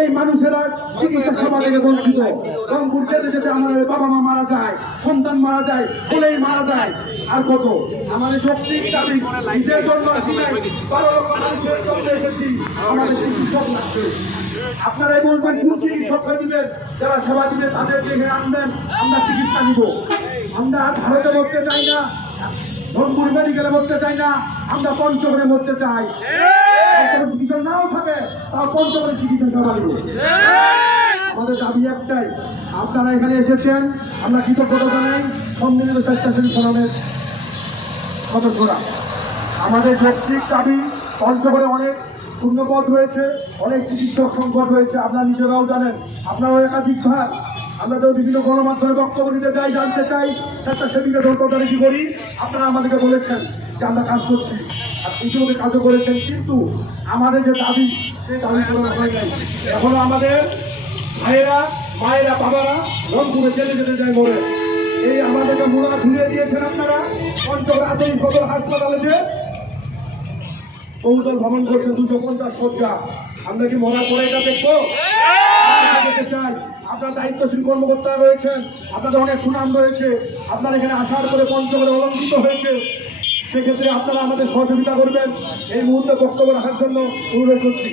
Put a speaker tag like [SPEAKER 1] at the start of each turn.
[SPEAKER 1] এই মানুষেরা চিকিৎসা সেবা থেকে বঞ্চিত। রংপুর যেতে যেতে আমাদের বাবা মা মারা যায়, সন্তান মারা যায় কোলেই মারা যায়। আর কত? আমাদের যৌক্তিক দাবি, নিজের জন্য আসি নাই, বারো লক্ষ মানুষের জন্য এসেছি, আমাদের চিকিৎসক লাগবে আপনারাই বলবেন, কোন চিকিৎসকরা দিবেন? যারা সেবা দিবে, তাদেরকে এখানে আনবেন, আমরা চিকিৎসা নিব। আমরা আর ভারতে মরতে চাই না। রংপুর মেডিকেলে মরতে চাই না আমরা পঞ্চগড়ে মরতে চাই। চিকিৎসা নাও থাকে তাও পঞ্চগড়ে চিকিৎসা সবাই আমাদের দাবি একটাই আপনারা এখানে এসেছেন আমরা কৃতজ্ঞতা জানাই সম্মিলিত স্বেচ্ছাসেবী ফোরামের সদস্যরা। আমাদের যৌক্তিক দাবি পঞ্চগড়ে অনেক শূন্যপদ রয়েছে, অনেক চিকিৎসক সংকট রয়েছে, আপনারা নিজেরাও জানেন, আপনারাও একাধিক ভাগ। আমরা তো বিভিন্ন গণমাধ্যমে বক্তব্য দিতে চাই, জানতে চাই, স্বেচ্ছাসেবীকে তদারকি করি? আপনারা আমাদেরকে বলেছেন যে আমরা কাজ করছি, আর ইতিমধ্যে কাজও করেছেন, কিন্তু আমাদের যে দাবি, সেই দাবি এখনও আমাদের ভাইয়েরা, মায়েরা, বাবারা রংপুরে জেলে যেতে যায় মরে। এই আমাদেরকে মোড়া ধুয়ে দিয়েছেন আপনারা পঞ্চগড় আধুনিক সদর হাসপাতালে যে বহুদল ভ্রমণ করছে, দুশো পঞ্চাশ শয্যা। আমরা কি মরার পরে এটা দেখব? চাই। আপনার দায়িত্বশীল কর্মকর্তা রয়েছেন, আপনাদের অনেক সুনাম রয়েছে। আপনার এখানে আসার পরে পঞ্চগড়ে অলঙ্কিত হয়েছে। সেক্ষেত্রে আপনারা আমাদের সহযোগিতা করবেন। এই মুহূর্তে বক্তব্য রাখার জন্য অনুরোধ করছি।